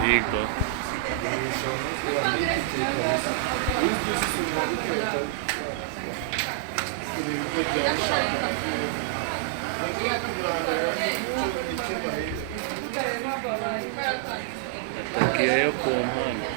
Dico. Takiye yo ku mpande.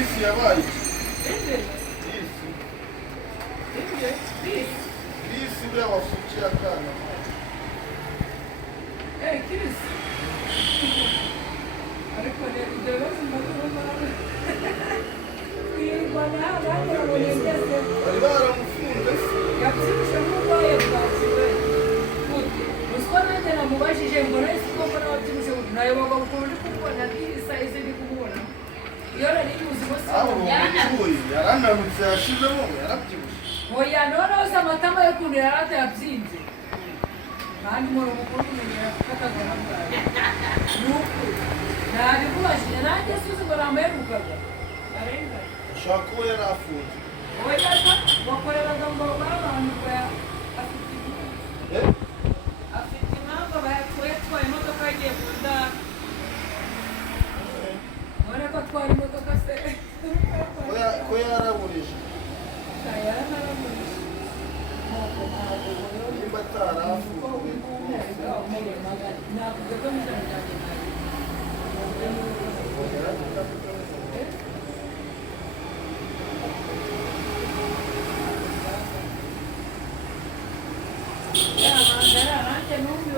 Isso yabaye Isso by'abafuki akana Chris ariko ibyo bibazo bari baramufunze yabyibushe nk'urwaye bwakiwe ruswa nanjye namubajije ngo nahise ko mbona wabyibushe nayoboga ukuntu uri kumubona n'isayizi ndi kumubona iyo nari yuzi bose yarananutse yashizemo yarabyibushye oya noneho se amatama y'ukuntu yarate yabyimbye kandi umuntu mukuru kumenyera kukatagana bwawe n'ukuri nabikubajije nanjye suzi ngo namuherukaga arengana ushaka uwo yari afunze oya bakoreraga ngo abantu afite impamvu yatwaye imodoka yagiye mu ndara none ko atwara imodoka se ko yaraburije yaranaraburije nimba atarafunzwe navuga ko n'ijana ryanjye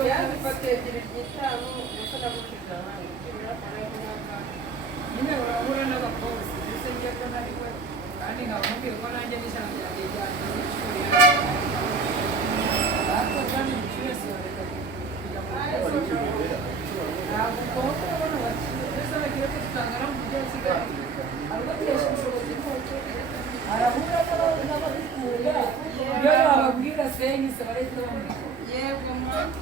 yazifatiye igitabo ndetse n'agukiza nyine urahura n'abapolisi ndetse njye ko nari we kandi nkaba mubwiye ko nanjye n'ijana ryanjye ryanjye abakoresha ubushobozi bwose arahura n'ababikunda iyo bababwira senyi se barahita bamubwira yego mwana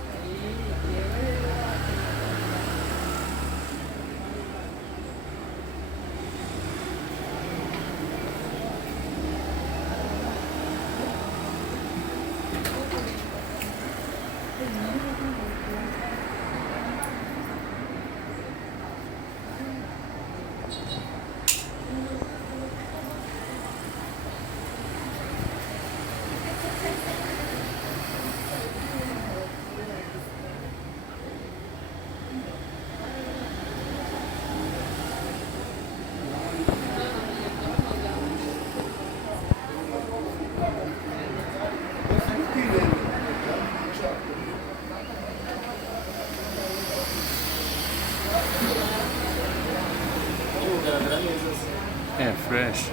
Yeah, fresh.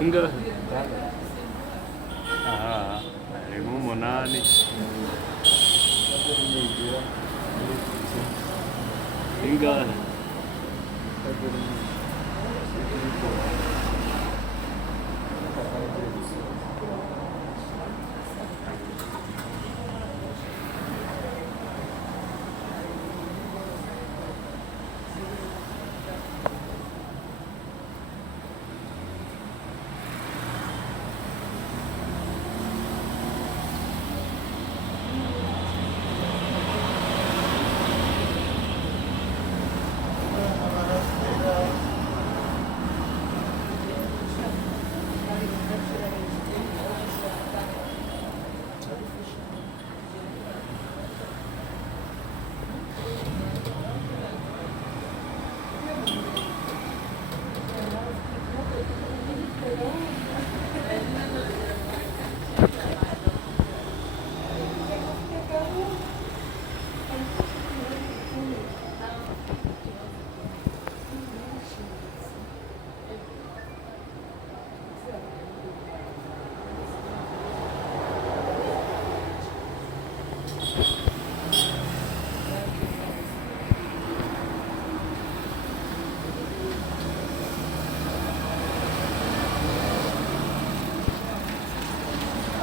Enggak. Harimo 8. Enggak.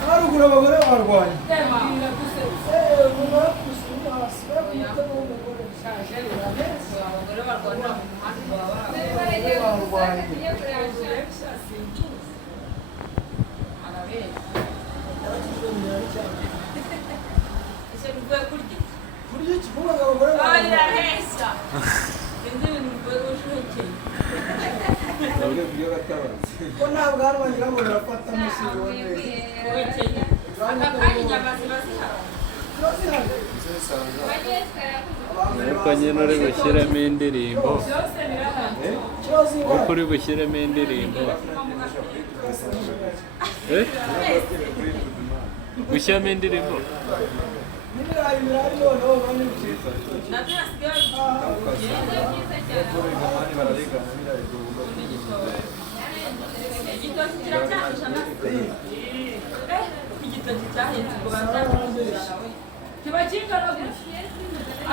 haruguru abagore barwanya ndabwira gusa mwakusimu hasi bakwita n'umugore abagore barwanira mu muhanda ese ruvuye kurya kurya iki kuba abagore barwanya hesa indi bintu ruvuye gushukira ko nta bwanwa ngira ngo birafata amusigo aka kanya inyama ziba zihari Ariko nyine uri bushyiremo indirimbo. byose birahari Uko uri bushyiremo indirimbo. Gushyiramo indirimbo. n'ibirayi noneho bane byiza nabyo hasigaye igitoki kiracyafasha igitoki cyahetse ubwo bazamushyirisha kiba kingana gutya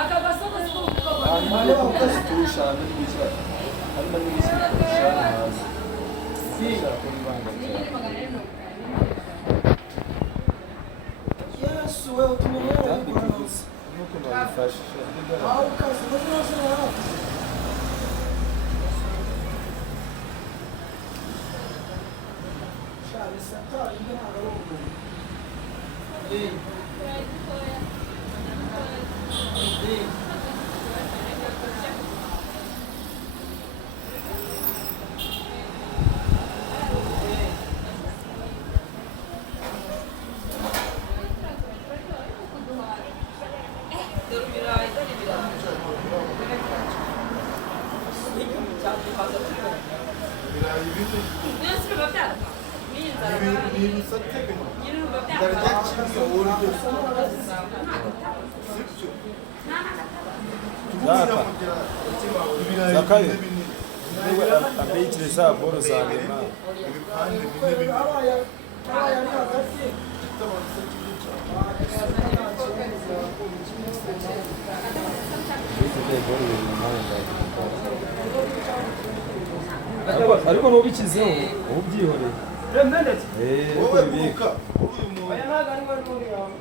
aka gasoko si kuko hanyuma ukazitusha harimo n'ibishyira hasi ushaka kubivanga cyane yesu we utumenya kandi kuguza nuko babifashe aho ukazi muri yose hafi shari satani ntabwo ari umuntu dore ibirayi dore ibirayi mwese biba byarapfa n'iyi nzara nyine biba zakayo niwe abikire za boro za nyuma abaye ari hagati ariko nubikizeho ubyihoreye uko bibika aya ntabwo ari we n'undi yawe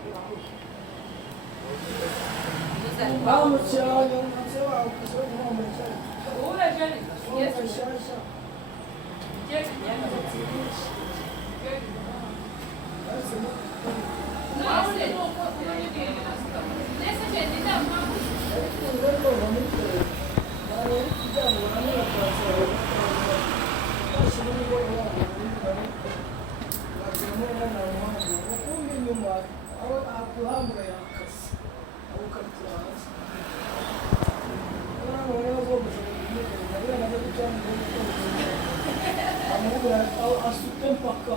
bamukiranye umunsi wawe kuzo kumumukira urejeni yesu shyashya asute mpaka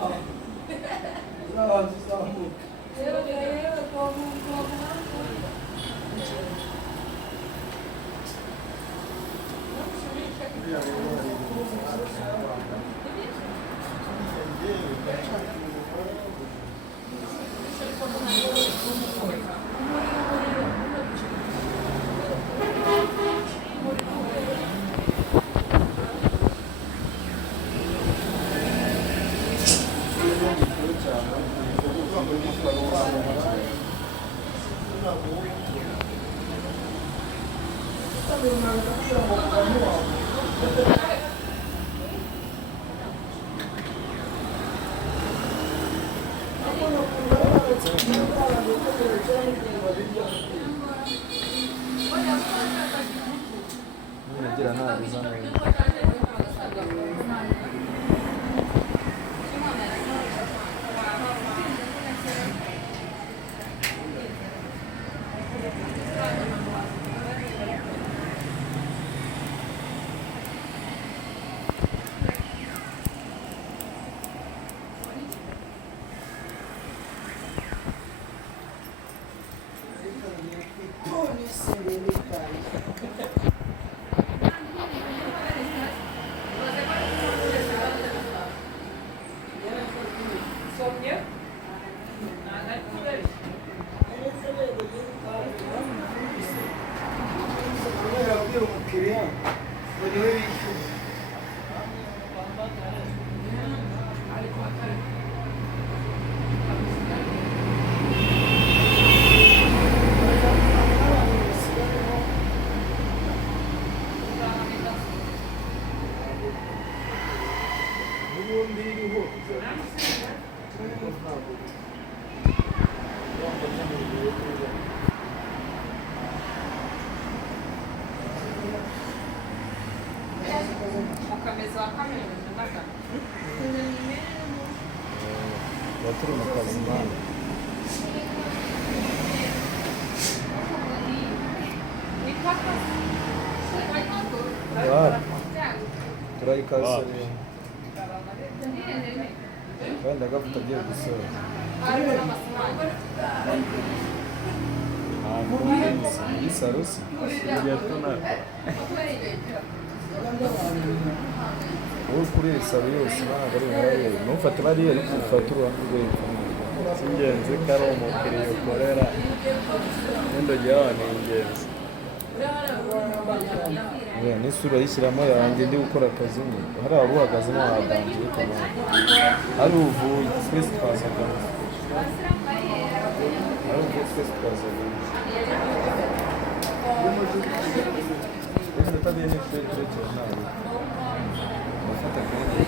zabanza uzamuka ngira nabi zano umukiriya ngo niwe wishyura n'ubundi iriho mukameza wa kamera n'agana baturi mu kazi mana turayikasaniye kandi agafuta agiye gusora muri saro si wowe kuri saro yose ntabwo ari uburare ntufate bariya ariko ufate uruhande rw'epfo cy'ingenzi ko ari umukiriya ukorera n'indodo yawe ni ingenzi n'isura yishyiramo yanjye ndi gukora akazi ni hari abuhagazemo wabanjye ariko hari uvuye twese twazagamo hari uvuye twese twazagamo iminota bine turekere ntabwo bafata akanya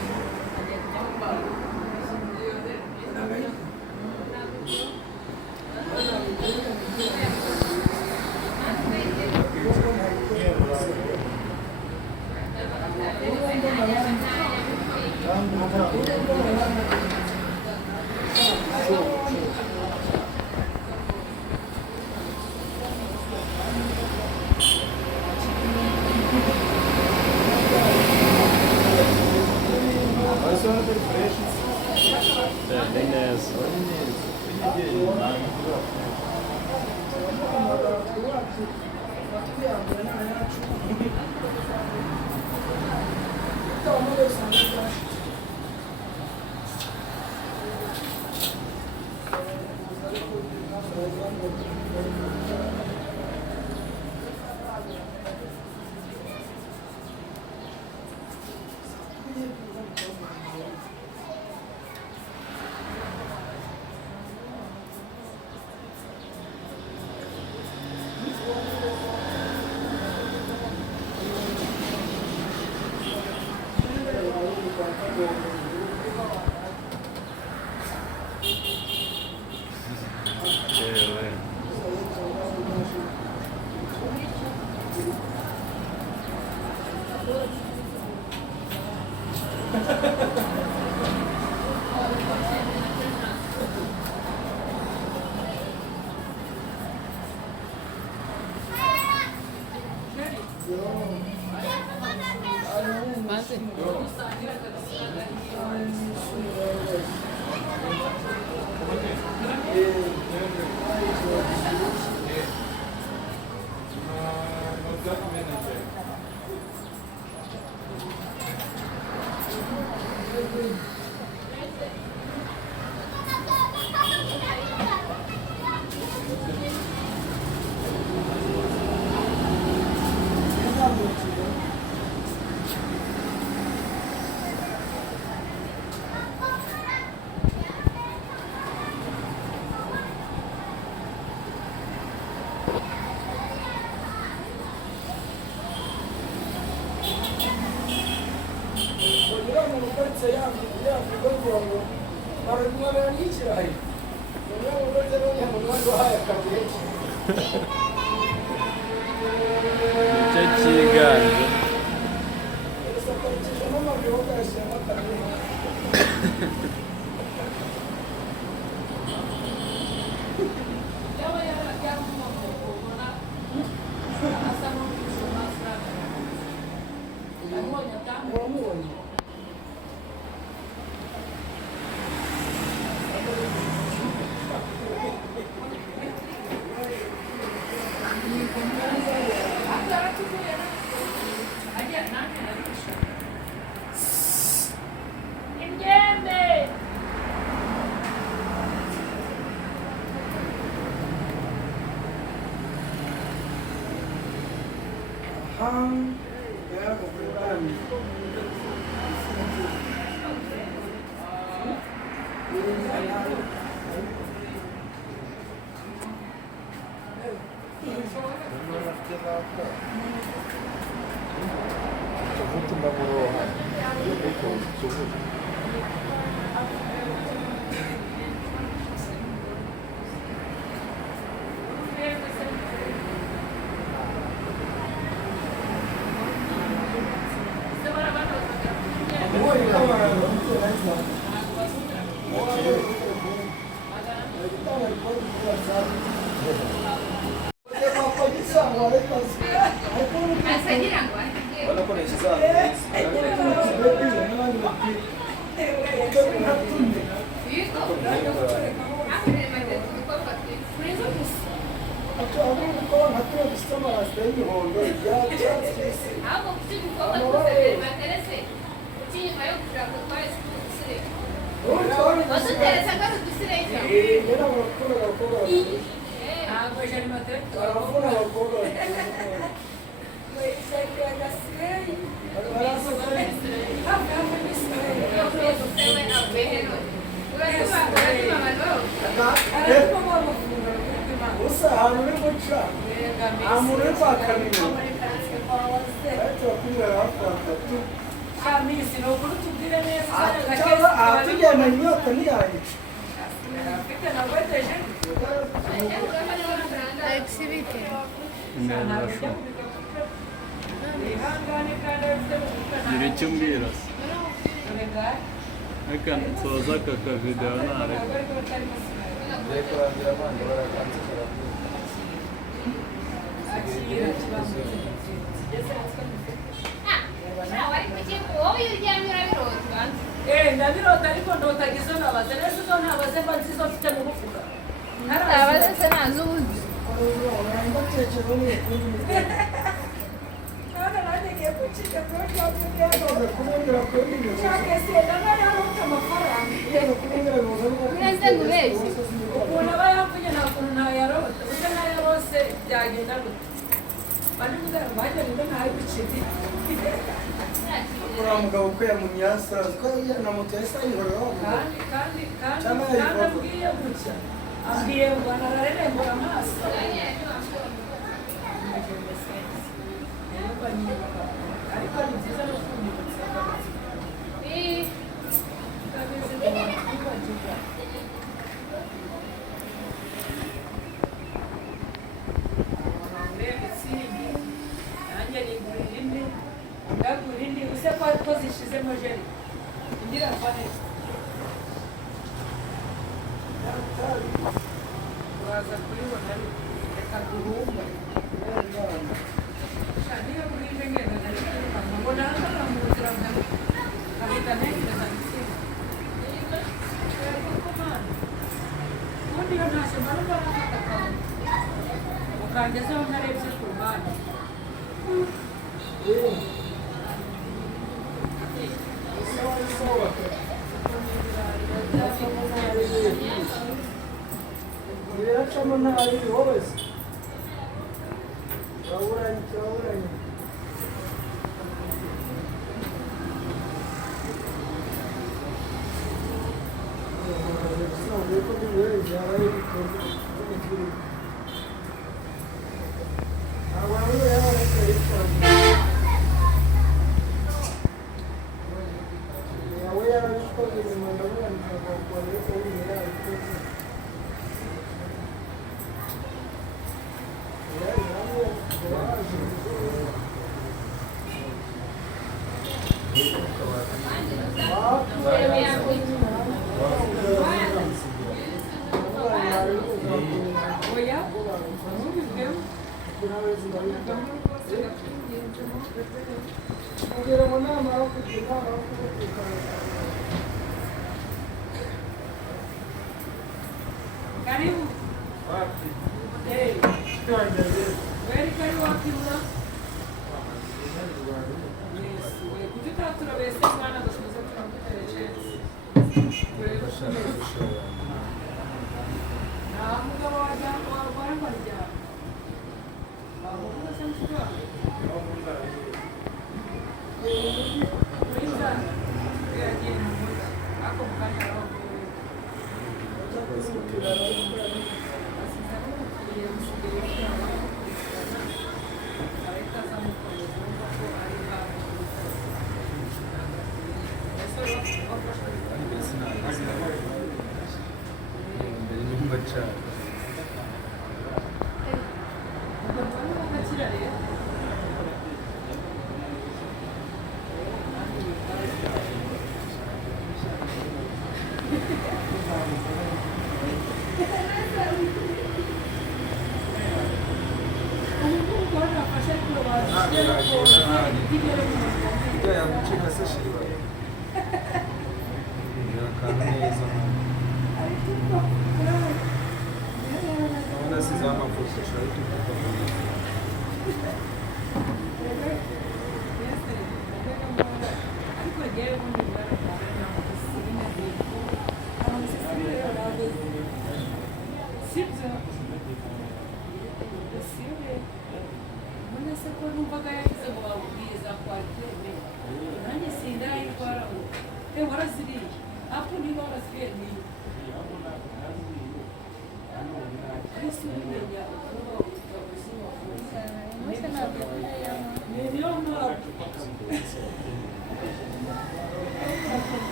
ni neza nicyo cyiganje banakoresha izangiza Usa ahantu uri guca ahantu uri kwakamenya ariko bakumira hafi batatu tugenda inyota ntiyayica gira icyo umbwira se reka nsoza aka kavidewo ntareka ngiye kurangira abandi barakanzikira ndabirota ariko ndotaga izo nabaze neza izo ntabaze mba nzi izo mfite mu mufuka ntabaze se ntazi ubuzi uretse ngo ubeshye ukuntu aba yapfunye nta kuntu ntayarota ute ntayarose byagenda gute bandi muzara bajya ngo ntayibiciri uriya mugabo ko yamunyasa ko na moto yahise ayihorera kandi abwiye gutya abwiye ngo nararerembura amaso ariko ni byiza no kumwibutsa nanjye nigurira indi ndagura indi use ko zishizemo jeri indi irava neza uraza kuribona reka duhumbe niyo bwije ngenda ndabikora ngo narangana mu nzira nkahita ntekereza nsiga ubundi iyo ntashye mba numva nafata akantu ukangezeho ntarebye ku ruhande biracamo ntari wowe se turaburanye kugira ngo namara kugira inama yo kubutikana karibu weri kari wakibura kuki utaturabese mwana dusubize turamuterecense nta mugabo warwara nkaryama wamuvuga se mushiki wawe w'inzara yagiye mu mujyi ako mu kanya arabavuye asize amukuriye musigaye cyane ariko azamukomeza umva ko ari hafi ese wafashwe mbere nyumva cyane agakira rero Ujya yamucika se shiba. Yakana neza. Naona si zama fursa shari tukupa.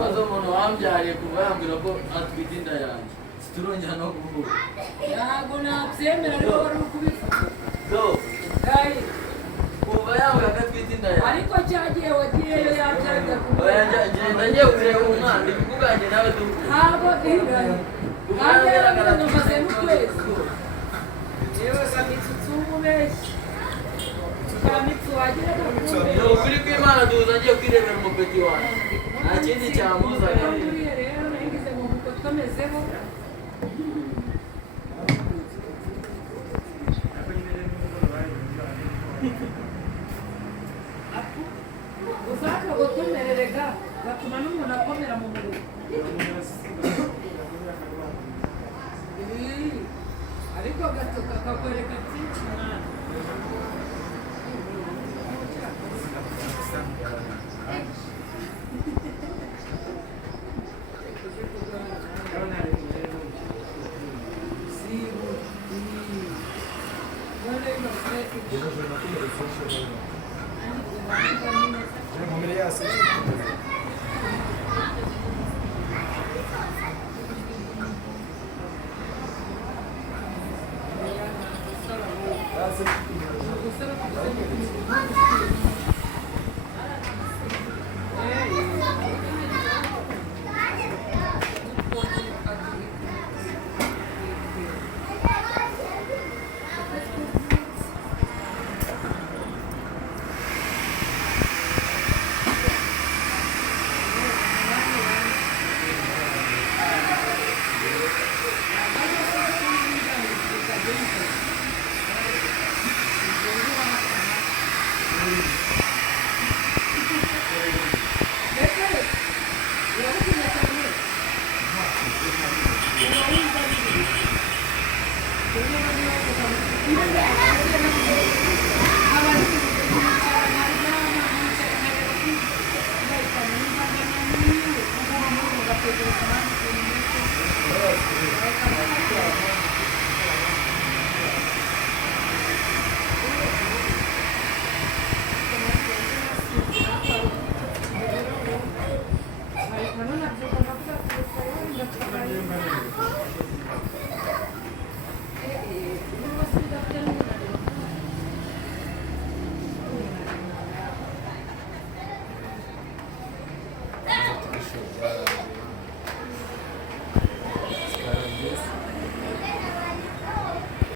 Maze umuntu wambyariye kuva yambwira ko atwite inda yanjye siturongera no kuvuga ntabwo nabyemera ariko wari uri kubivuga gayi kuva yambwira ko atwite inda yanjye ariko cyagiye wagiyeyo yabyarira ngenda ngiye kureba umwana ibikuganye nawe dukura ntabwo ihagaye kandi yaragaragaza amaze n'ukwezi yewe gamitutsi w'umubeshyi gamitutsi wagira ni ukuri kw'Imana duhuza ngiye kwirebera umupeti wanjye nta kindi cyamuzanye rero nagize ngo muko twamezeho uzaka gutumererega gatuma n'umuntu akomera mu mubiri ariko gatuka kakwereka byinshi mwana